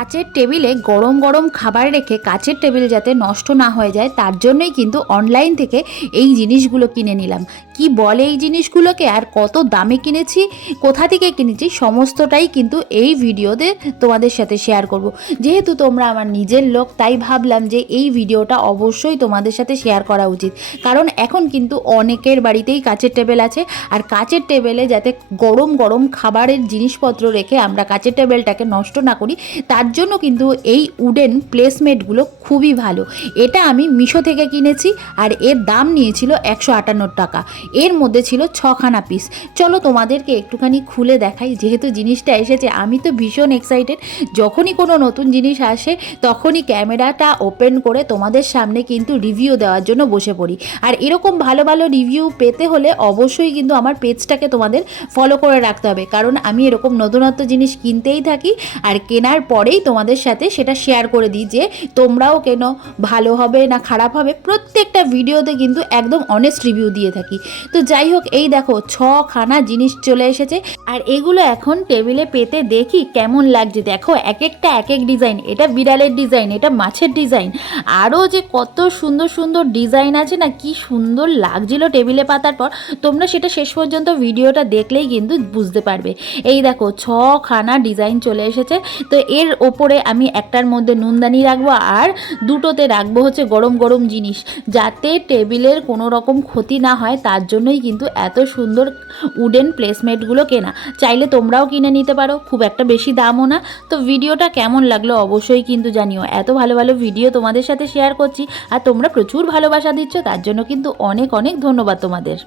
কাচের টেবিলে গরম গরম খাবার রেখে কাচের টেবিল যাতে নষ্ট না হয়ে যায় তার জন্যই কিন্তু অনলাইন থেকে এই জিনিসগুলো কিনে নিলাম। কি বলে এই জিনিসগুলোকে আর কত দামে কিনেছি, কোথা থেকে কিনেছি, সমস্তটাই কিন্তু এই ভিডিওতে তোমাদের সাথে শেয়ার করব। যেহেতু তোমরা আমার নিজের লোক, তাই ভাবলাম যে এই ভিডিওটা অবশ্যই তোমাদের সাথে শেয়ার করা উচিত। কারণ এখন কিন্তু অনেকের বাড়িতেই কাচের টেবিল আছে, আর কাচের টেবিলে যাতে গরম গরম খাবারের জিনিসপত্র রেখে আমরা কাচের টেবিলটাকে নষ্ট না করি, তার জন্য কিন্তু এই উডেন প্লেসমেটগুলো খুবই ভালো। এটা আমি মিশো থেকে কিনেছি, আর এর দাম নিয়েছিল 158 টাকা। এর মধ্যে ছিল 6খানা পিস। চলো তোমাদেরকে একটুখানি খুলে দেখাই। যেহেতু জিনিসটা এসেছে আমি তো ভীষণ এক্সাইটেড। যখনই কোনো নতুন জিনিস আসে তখনই ক্যামেরাটা ওপেন করে তোমাদের সামনে কিন্তু রিভিউ দেওয়ার জন্য বসে পড়ি। আর এরকম ভালো ভালো রিভিউ পেতে হলে অবশ্যই কিন্তু আমার পেজটাকে তোমাদের ফলো করে রাখতে হবে, কারণ আমি এরকম নতুনত্ব জিনিস কিনতেই থাকি, আর কেনার পরেই তোমাদের সাথে সেটা শেয়ার করে দিই যে তোমরাও কেন, ভালো হবে না খারাপ হবে, প্রত্যেকটা ভিডিওতে কিন্তু একদম অনেস্ট রিভিউ দিয়ে থাকি। তো যাই হোক, এই দেখো 6খানা জিনিস চলে এসেছে, আর এগুলো এখন টেবিলে পেতে দেখি কেমন লাগছে। দেখো এক একটা এক এক ডিজাইন, এটা বিড়ালের ডিজাইন, এটা মাছের ডিজাইন, আরও যে কত সুন্দর সুন্দর ডিজাইন আছে না, কি সুন্দর লাগছিল টেবিলে পাতার পর। তোমরা সেটা শেষ পর্যন্ত ভিডিওটা দেখলেই কিন্তু বুঝতে পারবে। এই দেখো 6খানা ডিজাইন চলে এসেছে। তো এর ওপরে আমি একটার মধ্যে নুনদানি রাখবো, আর দুটোতে রাখবো হচ্ছে গরম গরম জিনিস, যাতে টেবিলের কোনো রকম ক্ষতি না হয়। তার জন্যই কিন্তু এত সুন্দর উডেন প্লেসমেটগুলো কেনা। চাইলে তোমরাও কিনে নিতে পারো, খুব একটা বেশি দামও না। তো ভিডিওটা কেমন লাগলো অবশ্যই কিন্তু জানিও। এত ভালো ভালো ভিডিও তোমাদের সাথে শেয়ার করছি, আর তোমরা প্রচুর ভালোবাসা দিচ্ছ, তার জন্য কিন্তু অনেক অনেক ধন্যবাদ তোমাদের।